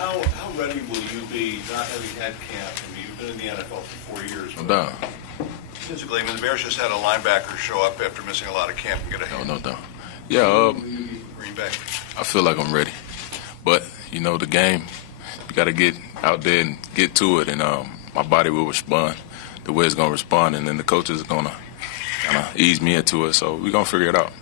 How ready will you be not having had camp? I mean, you've been in the NFL for 4 years. No doubt. Physically, I mean, the Bears just had a linebacker show up after missing a lot of camp and get a hit. No doubt. Yeah, Green Bay. I feel like I'm ready. But, you know, the game, you got to get out there and get to it, and my body will respond the way it's going to respond, and then the coaches are going to kind of ease me into it, so we're going to figure it out.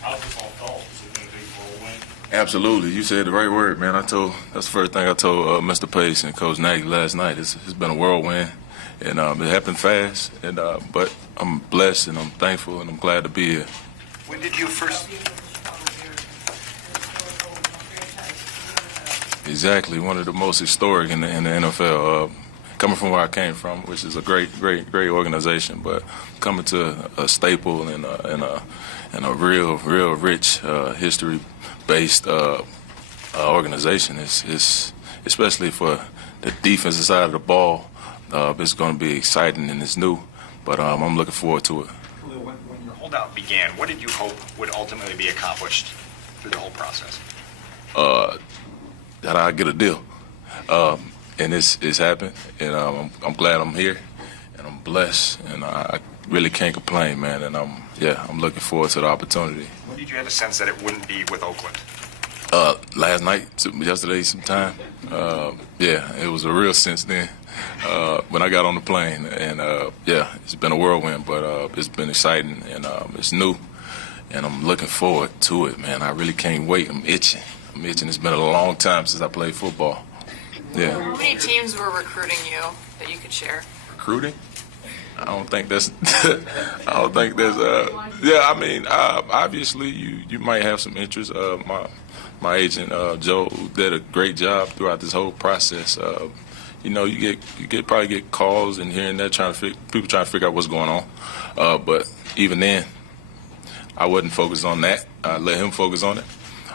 How's this all felt? Is it going to be for a win? Absolutely. You said the right word, man. That's the first thing I told Mr. Pace and Coach Nagy last night. It's been a whirlwind, and it happened fast, and but I'm blessed, and I'm thankful, and I'm glad to be here. When did you first... Exactly, one of the most historic in the NFL. Coming from where I came from, which is a great organization, but coming to a staple and a real rich history-based organization is especially for the defensive side of the ball. It's going to be exciting and it's new, but I'm looking forward to it. Khalil, when your holdout began, what did you hope would ultimately be accomplished through the whole process? That I get a deal, and it's happened, and I'm glad I'm here, and I'm blessed, and I really can't complain, man. And I'm looking forward to the opportunity. When did you have a sense that it wouldn't be with Oakland? Last night, yesterday, sometime. It was a real sense then when I got on the plane, and it's been a whirlwind, but it's been exciting and it's new, and I'm looking forward to it, man. I really can't wait. I'm itching. It's been a long time since I played football. Yeah. How many teams were recruiting you that you could share? Recruiting? I don't think that's. I don't think there's. Yeah, I mean, obviously you might have some interest. My agent Joe did a great job throughout this whole process. You know, you probably get calls and here and there people trying to figure out what's going on. But even then, I wasn't focused on that. I let him focus on it.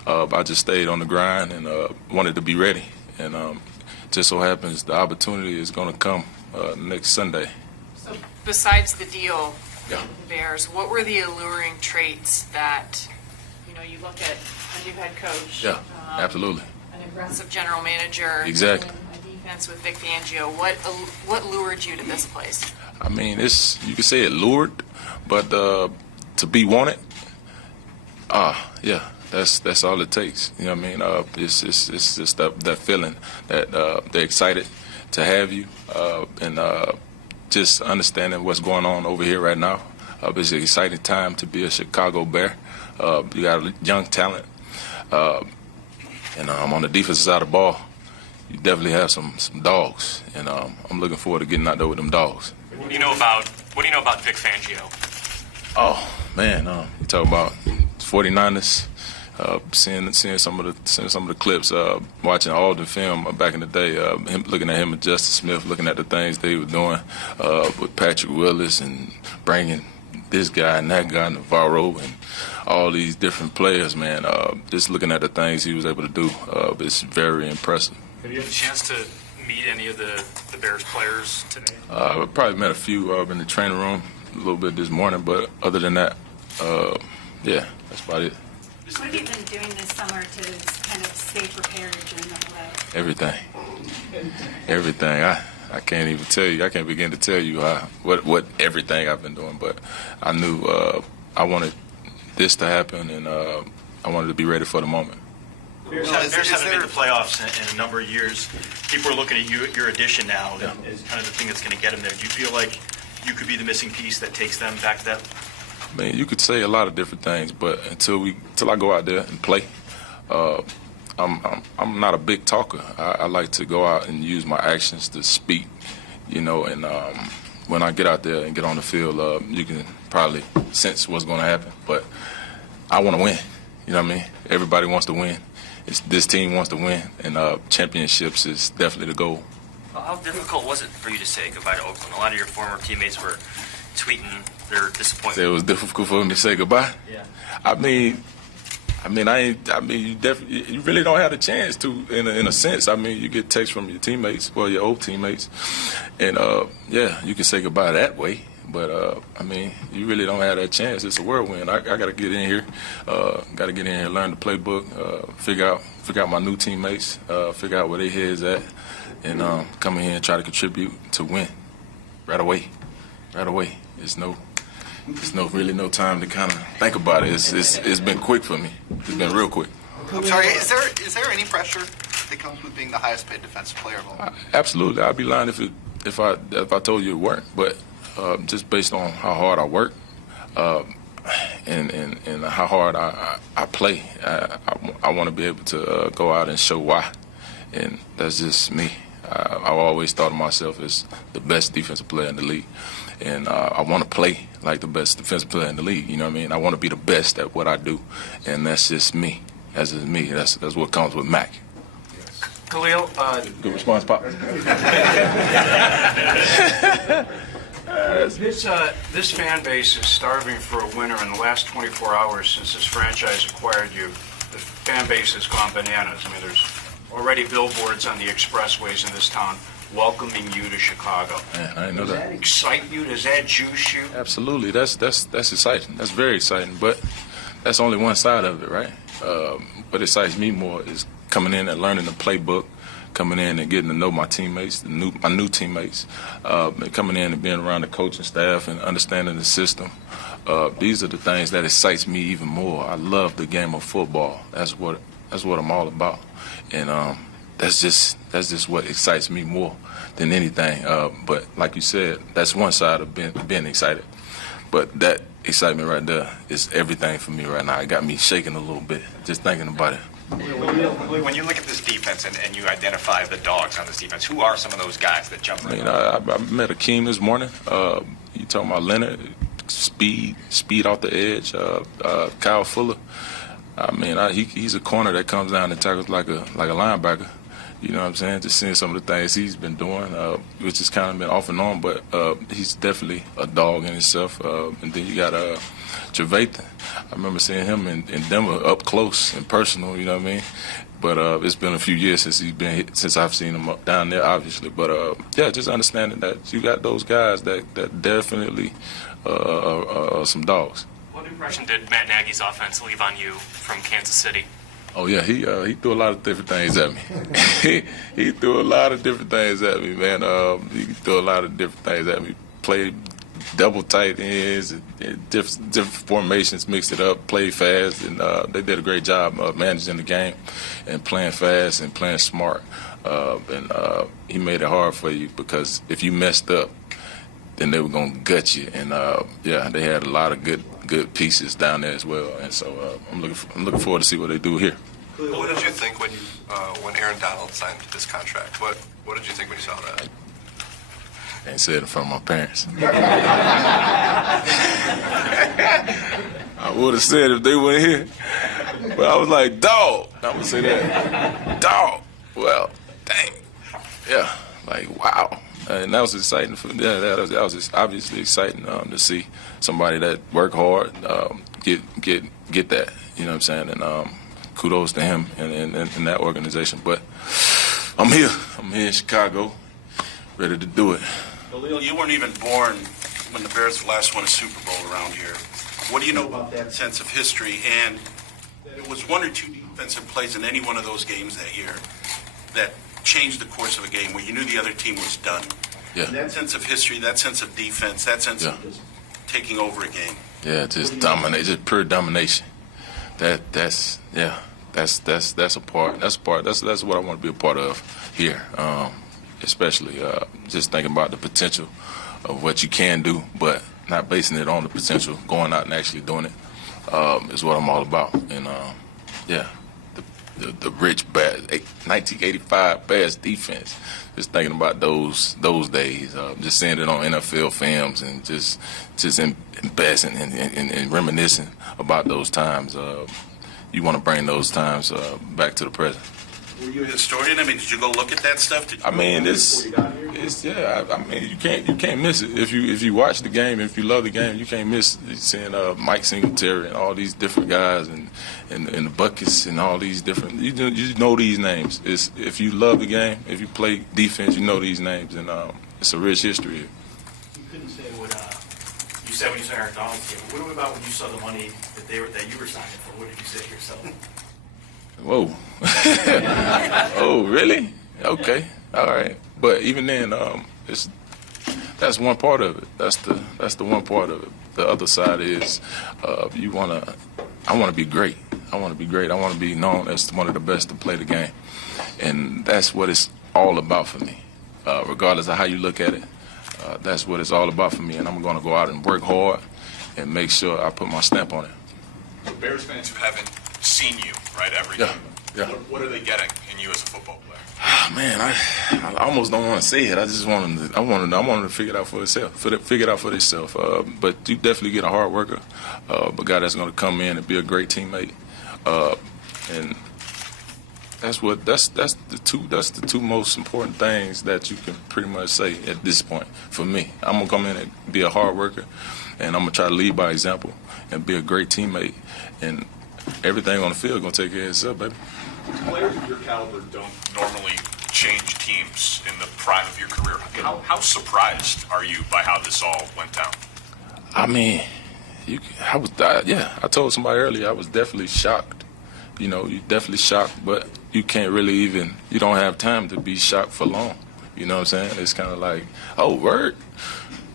I just stayed on the grind and wanted to be ready. And just so happens the opportunity is going to come next Sunday. So besides the deal Yeah. with the Bears, what were the alluring traits that, you look at a new head coach? Yeah, absolutely. An aggressive general manager. Exactly. A defense with Vic Fangio. What lured you to this place? I mean, you could say it lured, but to be wanted, yeah. That's all it takes. You know what I mean? It's just that feeling that they're excited to have you, and just understanding what's going on over here right now. It's an exciting time to be a Chicago Bear. You got a young talent, and on the defensive side of the ball, you definitely have some dogs, and I'm looking forward to getting out there with them dogs. What do you know about Vic Fangio? Oh man, you talk about 49ers. Seeing some of the clips, watching all the film back in the day, looking at him and Justice Smith, looking at the things they were doing with Patrick Willis and bringing this guy and that guy, Navarro, and all these different players, man. Just looking at the things he was able to do, it's very impressive. Have you had a chance to meet any of the Bears players today? I probably met a few in the training room a little bit this morning, but other than that, that's about it. What have you been doing this summer to kind of stay prepared during the whole Everything. I can't even tell you. I can't begin to tell you what everything I've been doing. But I knew I wanted this to happen, and I wanted to be ready for the moment. Bears haven't made the playoffs in a number of years. People are looking at your addition now as kind of the thing that's going to get them there. Do you feel like you could be the missing piece that takes them back to that? I mean, you could say a lot of different things, but until I go out there and play, I'm not a big talker. I like to go out and use my actions to speak, and when I get out there and get on the field, you can probably sense what's going to happen. But I want to win. You know what I mean? Everybody wants to win. This team wants to win, and championships is definitely the goal. How difficult was it for you to say goodbye to Oakland? A lot of your former teammates were tweeting their disappointment. It was difficult for me to say goodbye. Yeah. You really don't have the chance to, in a sense. I mean, you get texts from your teammates, your old teammates, and you can say goodbye that way. But I mean, you really don't have that chance. It's a whirlwind. I got to get in here, learn the playbook, figure out my new teammates, figure out where their heads at, and come in here and try to contribute to win right away. There's really no time to kind of think about it. It's been quick for me. It's been real quick. I'm sorry, is there any pressure that comes with being the highest paid defensive player of all time? Absolutely. I'd be lying if I told you it weren't. But just based on how hard I work and how hard I play, I want to be able to go out and show why. And that's just me. I've always thought of myself as the best defensive player in the league. And I want to play like the best defensive player in the league. You know what I mean? I want to be the best at what I do. And that's just me. That's just me. That's what comes with Mack. Khalil, Good response, Pop. this fan base is starving for a winner. In the last 24 hours since this franchise acquired you, the fan base has gone bananas. I mean, there's already billboards on the expressways in this town welcoming you to Chicago. Man, I didn't know Does that. that excite you? Does that juice you? Absolutely. That's exciting. That's very exciting. But that's only one side of it, right? What excites me more is coming in and learning the playbook, coming in and getting to know my teammates, my new teammates, and coming in and being around the coaching staff and understanding the system. These are the things that excites me even more. I love the game of football. That's what I'm all about, and that's just what excites me more than anything. But like you said, that's one side of being excited. But that excitement right there is everything for me right now. It got me shaking a little bit just thinking about it. When you look at this defense and you identify the dogs on this defense, who are some of those guys that jump right out? I met Akeem this morning. You talking about Leonard, speed off the edge. Kyle Fuller. I mean, he's a corner that comes down and tackles like a linebacker. You know what I'm saying? Just seeing some of the things he's been doing, which has kind of been off and on, but he's definitely a dog in himself. And then you got Trevathan. I remember seeing him in Denver up close and personal, you know what I mean? But it's been a few years since I've seen him up down there, obviously. But yeah, just understanding that you got those guys that definitely are some dogs. What impression did Matt Nagy's offense leave on you from Kansas City? Oh yeah, he threw a lot of different things at me. he threw a lot of different things at me, man. He threw a lot of different things at me. Played double tight ends, and different formations, mixed it up, played fast, and they did a great job of managing the game and playing fast and playing smart. And he made it hard for you because if you messed up, then they were gonna gut you. And yeah, they had a lot of good pieces down there as well. And so I'm looking forward to see what they do here. What did you think when Aaron Donald signed this contract? What did you think when you saw that? I ain't said it in front of my parents. I would have said if they weren't here. But I was like, dog. I'm going to say that. Dog. Well, dang. Yeah. Like, wow. And that was exciting. That was just obviously exciting to see somebody that work hard get that. You know what I'm saying? And kudos to him and that organization. But I'm here in Chicago, ready to do it. Khalil, you weren't even born when the Bears last won a Super Bowl around here. What do you know about that sense of history? And that it was one or two defensive plays in any one of those games that year that changed the course of a game where you knew the other team was done. Yeah. That sense of history, that sense of defense, that sense of just taking over a game. Yeah, just dominate, just pure domination. That's a part. That's what I want to be a part of here. Especially just thinking about the potential of what you can do, but not basing it on the potential. Going out and actually doing it is what I'm all about. And yeah, the rich, bad 1985 Bears defense. Just thinking about those days, just seeing it on NFL films and just investing and reminiscing about those times. You want to bring those times back to the present. Were you a historian? I mean, did you go look at that stuff? I mean, it's yeah. I mean, you can't miss it if you watch the game. If you love the game, you can't miss seeing Mike Singletary and all these different guys and the Buckets and all these different. You know these names. If you love the game, if you play defense, you know these names, and it's a rich history. You couldn't say what said when you saw Aaron Donald's game. What about when you saw the money that you were signing for? What did you say to yourself? Whoa. Oh, really? Okay. All right. But even then, that's one part of it. That's the one part of it. The other side is I want to be great. I want to be great. I want to be known as one of the best to play the game. And that's what it's all about for me. Regardless of how you look at it, that's what it's all about for me. And I'm going to go out and work hard and make sure I put my stamp on it. So Bears fans who haven't seen you, right, every Yeah. game, Yeah. what are they getting in you as a football player? Man, I almost don't want to say it. I just want them to. I want them to figure it out for themselves. Figure it out for themselves. But you definitely get a hard worker, a guy that's going to come in and be a great teammate, and that's the two most important things that you can pretty much say at this point for me. I'm gonna come in and be a hard worker, and I'm gonna try to lead by example and be a great teammate, and everything on the field gonna take care of itself, baby. Players of your caliber don't normally change teams in the prime of your career. How surprised are you by how this all went down? I mean, I told somebody earlier I was definitely shocked. You know, you're definitely shocked, but you can't really you don't have time to be shocked for long. You know what I'm saying? It's kind of like, oh, word?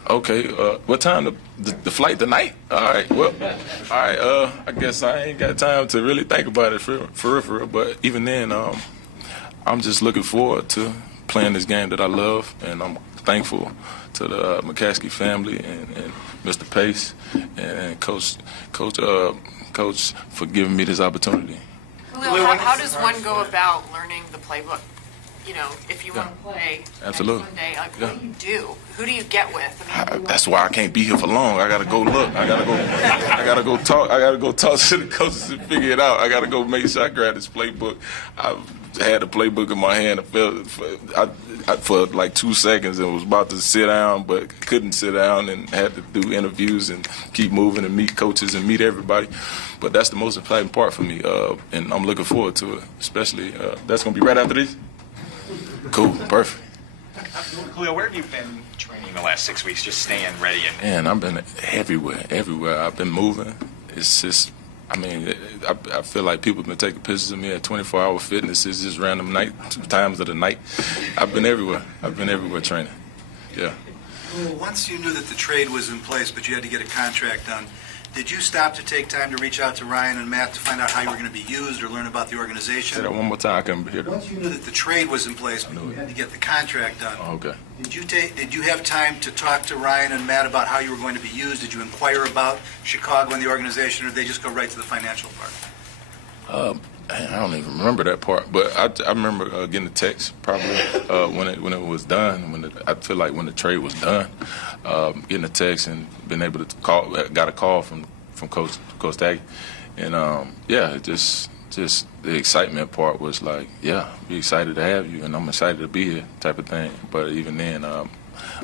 Okay, what time the flight tonight? All right, well, all right, I guess I ain't got time to really think about it for real. But even then, I'm just looking forward to playing this game that I love, and I'm thankful to the McCaskey family and Mr. Pace and Coach for giving me this opportunity. Khalil, how does one go about learning the playbook? You know, if you want to play Absolutely. next Sunday, like, what do you do? Who do you get with? I mean, That's why I can't be here for long. I gotta go look. I gotta go talk. I gotta go talk to the coaches and figure it out. I gotta go make sure I grab this playbook. I had the playbook in my hand. I felt for like 2 seconds and was about to sit down, but couldn't sit down and had to do interviews and keep moving and meet coaches and meet everybody. But that's the most important part for me, and I'm looking forward to it. Especially that's gonna be right after this. Cool, perfect. Khalil, where have you been training the last 6 weeks, just staying ready? Man, I've been everywhere. I've been moving. It's just, I mean, I feel like people have been taking pictures of me at 24-hour fitness. It's just random times of the night. I've been everywhere. Training. Yeah. Well, once you knew that the trade was in place, but you had to get a contract done, did you stop to take time to reach out to Ryan and Matt to find out how you were going to be used or learn about the organization? Say that one more time. I couldn't hear. Once you knew that the trade was in place, but you had to get the contract done. Oh, okay. Did you have time to talk to Ryan and Matt about how you were going to be used? Did you inquire about Chicago and the organization, or did they just go right to the financial part? I don't even remember that part, but I remember getting a text probably when it was done. I feel like when the trade was done, getting a text and being able to call, got a call from Coach Taggy, and it just the excitement part was like, yeah, be excited to have you, and I'm excited to be here, type of thing. But even then,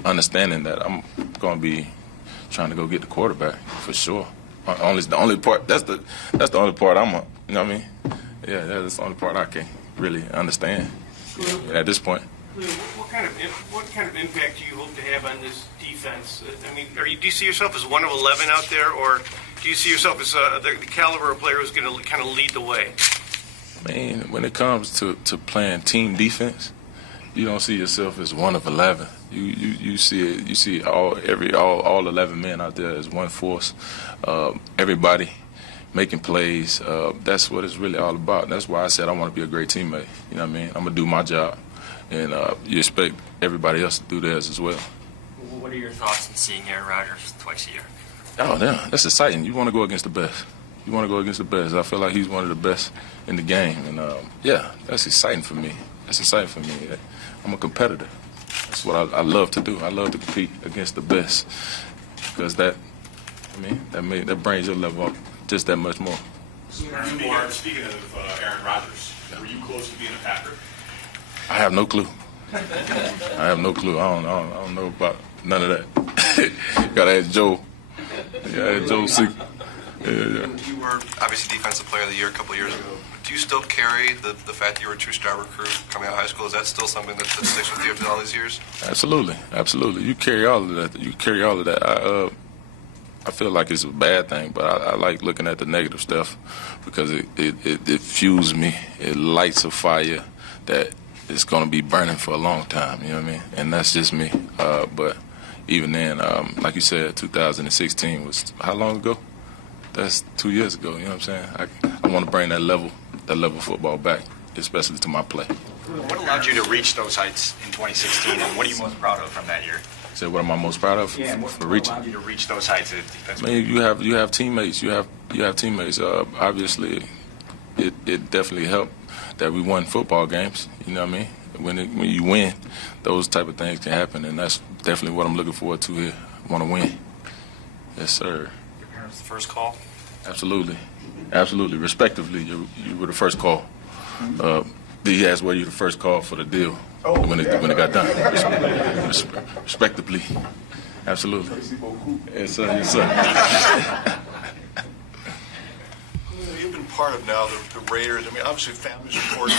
understanding that I'm going to be trying to go get the quarterback for sure. The only part that's the only part you know what I mean? Yeah, that's the only part I can really understand at this point. What kind of impact do you hope to have on this defense? I mean, do you see yourself as one of 11 out there, or do you see yourself as the caliber of player who's going to kind of lead the way? I mean, when it comes to playing team defense, you don't see yourself as one of 11. You see all 11 men out there as one force. Everybody making plays. That's what it's really all about. That's why I said I want to be a great teammate. You know what I mean? I'm gonna do my job, and you expect everybody else to do theirs as well. What are your thoughts on seeing Aaron Rodgers twice a year? Oh, yeah, that's exciting. You want to go against the best. I feel like he's one of the best in the game, and that's exciting for me. I'm a competitor. That's what I love to do. I love to compete against the best, because that brings your level up just that much more. Speaking of Aaron Rodgers, were you close to being a Packer? I have no clue. I don't know about none of that. Gotta ask Joe. Joe C. Yeah. You were obviously Defensive Player of the Year a couple of years ago. Do you still carry the fact that you were a two-star recruit coming out of high school? Is that still something that sticks with you after all these years? Absolutely. You carry all of that. I feel like it's a bad thing, but I like looking at the negative stuff because it fuels me. It lights a fire that is going to be burning for a long time, you know what I mean? And that's just me. But even then, like you said, 2016 was how long ago? That's 2 years ago, you know what I'm saying? I want to bring that level of football back, especially to my play. What allowed you to reach those heights in 2016, and what are you most proud of from that year? So what am I most proud of for reaching? What allowed you to reach those heights as defense? I mean, you have teammates. You have teammates. Obviously, it definitely helped that we won football games. You know what I mean? When you win, those type of things can happen, and that's definitely what I'm looking forward to here. I want to win. Yes, sir. Your parents the first call? Absolutely. Respectively, you were the first call. He asked were you the first call for the deal when it got done. Respectively. Absolutely. Yes, sir. Yes, sir. You've been part of now the Raiders. I mean, obviously, family's important.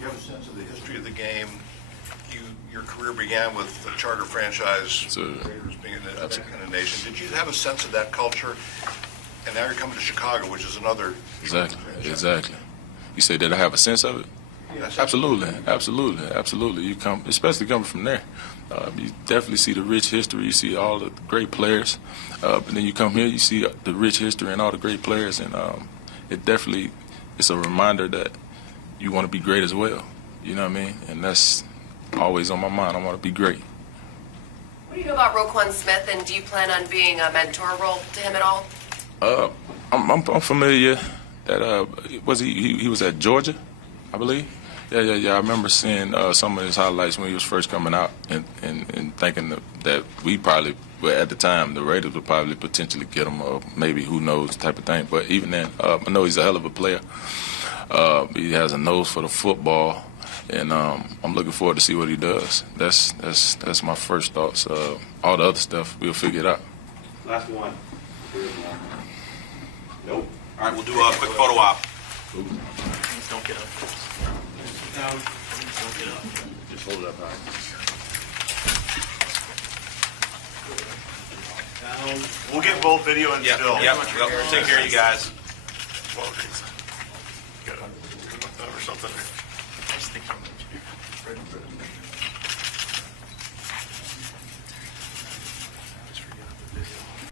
You have a sense of the history of the game. Your career began with the charter franchise, Raiders being in the nation. Did you have a sense of that culture? And now you're coming to Chicago, which is another. Exactly. You say, did I have a sense of it? Yes. Absolutely. You come, especially coming from there. You definitely see the rich history. You see all the great players. But then you come here, you see the rich history and all the great players, and it's a reminder that you want to be great as well. You know what I mean? And that's always on my mind. I want to be great. What do you know about Roquan Smith, and do you plan on being a mentor role to him at all? I'm familiar that he was at Georgia, I believe. Yeah. I remember seeing some of his highlights when he was first coming out, and thinking that we probably, well, at the time, the Raiders would probably potentially get him, or maybe who knows type of thing. But even then, I know he's a hell of a player. He has a nose for the football, and I'm looking forward to see what he does. That's my first thoughts. All the other stuff, we'll figure it out. Last one. Nope. All right, we'll do a quick photo op. Please don't get up. Down. Please don't get up. Just hold it up high. Down. We'll get both video and still. Yep. Take care, you guys. Or something. I just think